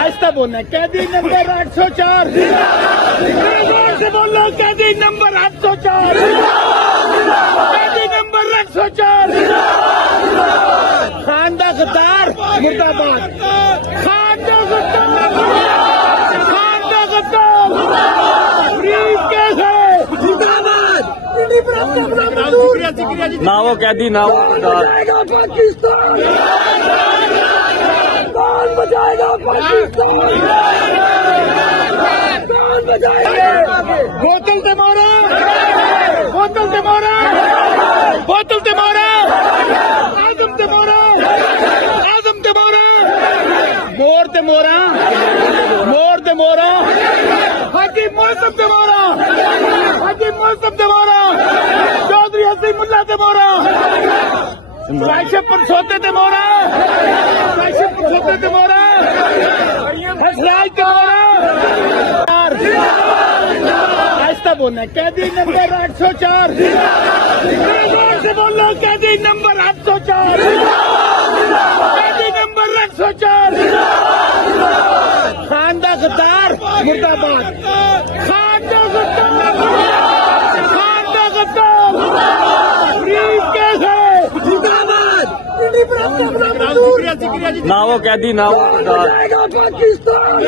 आहिस्ता बोलना है। कैदी नंबर 804 जोर से बोलो। कैदी नंबर 804 कैदी नंबर 804 खान दा गद्दार मुर्दाबाद। खान दा गद्दार खान दा गद्दार ब्रीफ केस है मुर्दाबाद। ना वो कैदी ना वो पाकिस्तान कौन बचाएगा पाकिस्तान कौन बचाएगा। बोतल से मारा बोतल से मारा बोतल से मारा आजम से मारा आजम से मारा मोर से मोरा मोर से मोरा हकीम मौसम से मारा हकीम मौसम से मारा चौधरी हसीम मुल्ला से मारा रायशपुर सोते थे मोरा रायशपुर सोते थे मोरा हसराज से मोरा। आहिस्ता बोलना है। कैदी नंबर 804 जोर से बोलो। कैदी नंबर 804 कैदी नंबर 804 खान दा गद्दार मुर्दाबाद। खान दा गद्दार खान दा गद्दार ब्रीफ केस है मुर्दाबाद। ना वो कैदी ना वो बचाएगा पाकिस्तान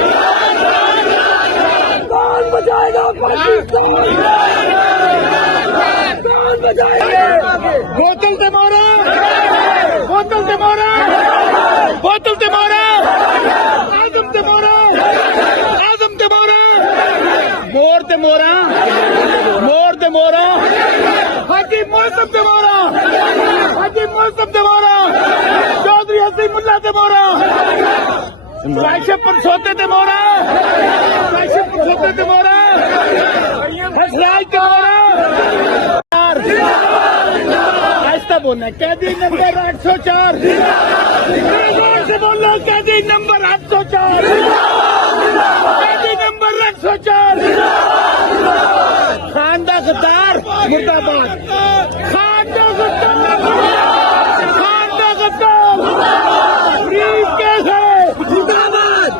कौन बचाएगा पाकिस्तान कौन बचाएगा। बोतल से मारा बोतल से मारा बोतल से मारा आजम से मारा आजम से मारा मोर से मोरा मोर से मोरा हकीम मौसम से मारा हकीम मौसम से मारा चौधरी हसीम मुल्ला से मारा रायशपुर सोते थे मोरा रायशपुर सोते थे मोरा हसराज से मोरा। आहिस्ता बोलना है। कैदी नंबर 804 जोर से बोलो। कैदी नंबर 804 कैदी नंबर 804 खान दा गद्दार मुर्दाबाद। खान दा गद्दार खान दा गद्दार ब्रीफ केस है मुर्दाबाद।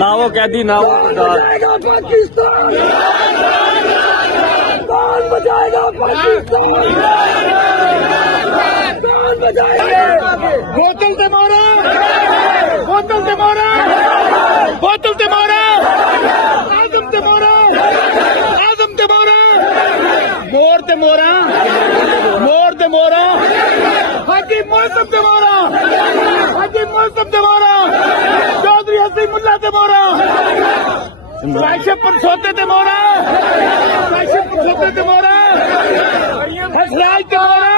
ना वो कैदी ना वो बचाएगा पाकिस्तान कौन बचाएगा पाकिस्तान कौन बचाएगा। बोतल से मारा बोतल से मारा बोतल से मारा आजम से मारा आजम से मारा मोर से मोरा मोर से मोरा हकीम मौसम से मारा हकीम मौसम से मारा चौधरी हसीम मुल्ला से मारा रायशपुर सोते थे मोरा रायशपुर सोते थे मोरा हसराज से मारा